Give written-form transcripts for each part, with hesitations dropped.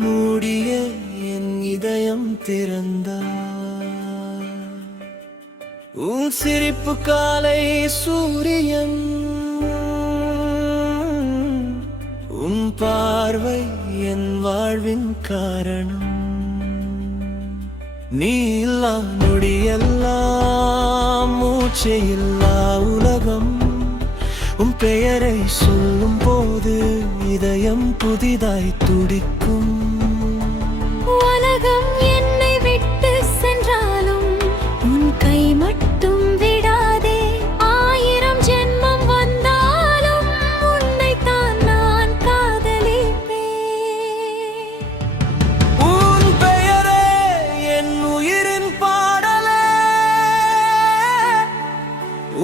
மூடிய என் இதயம் திறந்தாய். உன் சிரிப்பு காலை சூரியன், உன் பார்வை என் வாழ்வின் காரணம். நீ இல்லா நொடியெல்லாம் மூச்சே இல்லா உலகம். உன் பெயரை சொல்லும் போது இதயம் புதிதாய் துடிக்கும். உலகம் என்னை விட்டு சென்றாலும் உன் கை மட்டும் விடாதே. 1000 ஜென்மம் வந்தாலும் உன்னைத்தான் நான் காதலிப்பேன். உன் பெயரே என் உயிரின் பாடலே,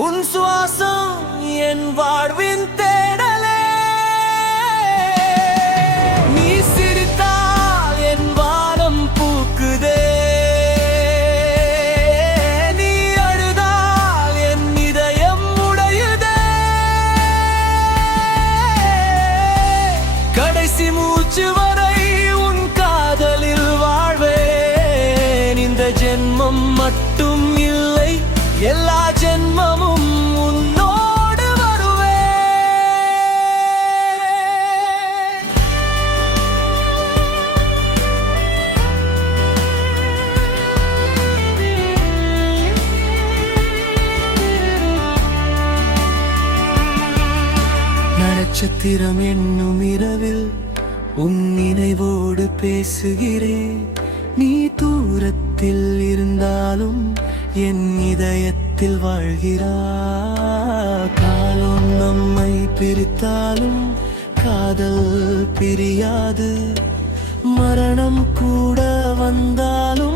உன் சுவாசம் என் வாழ்வின் தேடலே. நீ சிரித்தால் என் வானம் பூக்குதே, நீ அழுதால் என் இதயம் உடையுதே. கடைசி மூச்சு வரை உன் காதலில் வாழ்வேன். இந்த ஜென்மம் மட்டும் இல்லை, எல்லா ஜென்மமும் உன்னோடு வருவேன். நட்சத்திரம் என்னும் இரவில் உன் நினைவோடு பேசுகிறேன். நீ தூரத்தில் இருந்தாலும் என் இதயத்தில் வாழ்கிறாய். காலம் நம்மை பிரித்தாலும் காதல் பிரியாது. மரணம் கூட வந்தாலும்